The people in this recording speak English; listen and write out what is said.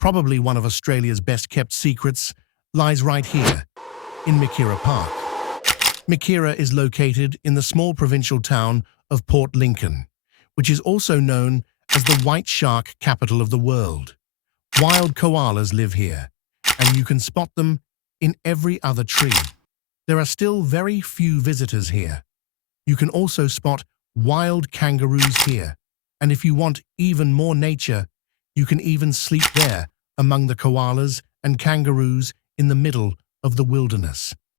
Probably one of Australia's best-kept secrets lies right here, in Mikkira Park. Mikkira is located in the small provincial town of Port Lincoln, which is also known as the white shark capital of the world. Wild koalas live here, and you can spot them in every other tree. There are still very few visitors here. You can also spot wild kangaroos here, and if you want even more nature, you can even sleep there among the koalas and kangaroos in the middle of the wilderness.